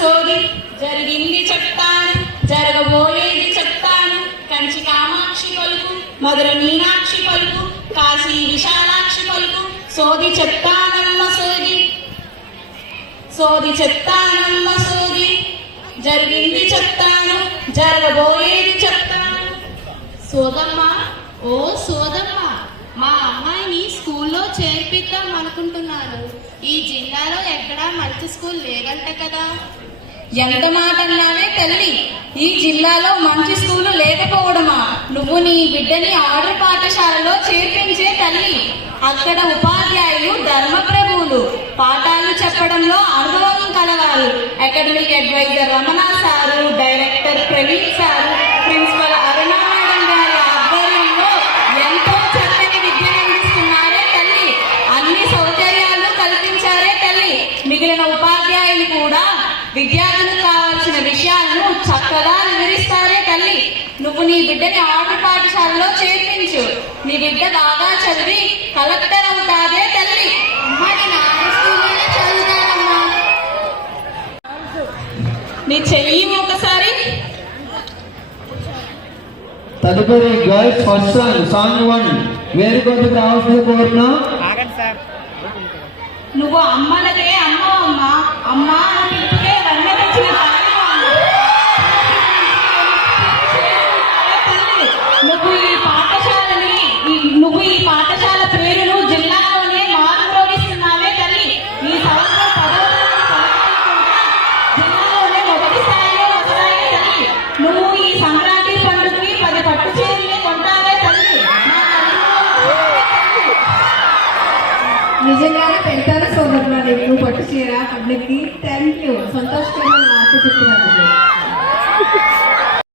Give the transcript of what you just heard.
సోది జరిగింది చెప్తాను, జరగబోయేది చెప్తాను. కంచి కామాక్షి పలుకు, మధుర మీనాక్షి పలుకు, కాశీ విశాలాక్షి పలుకు. సోది చెప్తానమ్మ సోది, సోది చెప్తానమ్మ సోది, జరిగింది చెప్తాను, జరగబోయేది చెప్తాను. సోదమ్మ, ఓ సోదమ్మ, మా అమ్మాయిని స్కూల్లో చేర్పిద్దాం అనుకుంటున్నాను. ఈ జిల్లాలో ఎక్కడా మంచి స్కూల్ లేదంట కదా. ఎంత మాట అన్నావే తల్లి, ఈ జిల్లాలో మంచి స్కూలు లేకపోవడమా? నువ్వు నీ బిడ్డని ఆర్డర్ పాఠశాలలో చేర్పించే తల్లి. అక్కడ ఉపాధ్యాయులు ధర్మప్రభువులు, పాఠాలు చెప్పడంలో అనుభవం కలవారు. Academic adviser Ramana sir, director Praveen sir, principal Aruna madam గారి ఆధ్వర్యంలో ఎంతో చక్కని విద్యను అందిస్తున్నారే తల్లి. అన్ని సౌకర్యాలు కల్పించారే తల్లి. మిగిలిన ఉపాధ్యాయులు కూడా విద్యార్థులకు కావాల్సిన విషయాలను చక్కగా వివరిస్తారే తల్లి. నువ్వు నీ బిడ్డని ఆర్డర్ పాఠశాలలో చేర్పించు. నీ బిడ్డ బాగా చదివి కలెక్టర్ అవుతాదే తల్లి. నీ చెయ్యి ఒకసారి. తదుపరి గర్ల్స్ ఫస్ట్ సాంగ్ 1 వేరుకొందుకు రావాల్సింది కోరునా. నువ్వు అమ్మలకే అమ్మ అమ్మ పిలుపుకే వన్నె తెచ్చిన తల్లి. నువ్వు ఈ పాఠశాల పేరును జిల్లాలోనే మారుమోగిస్తున్నావే తల్లి. ఈ సంవత్సరం 10వ తరగతి జిల్లాలోనే మొదటి స్థాయిలో వస్తాయే తల్లి. నువ్వు ఈ సంక్రాంతి పండుగకి 10 పట్టు చీరలే కొంటావే తల్లి. నిజంగానే పెడతాను సోదరులు, నువ్వు పట్టు చీర పండుగకి. థ్యాంక్ యూ, సంతోషకరమైన వార్త చెప్పినారు.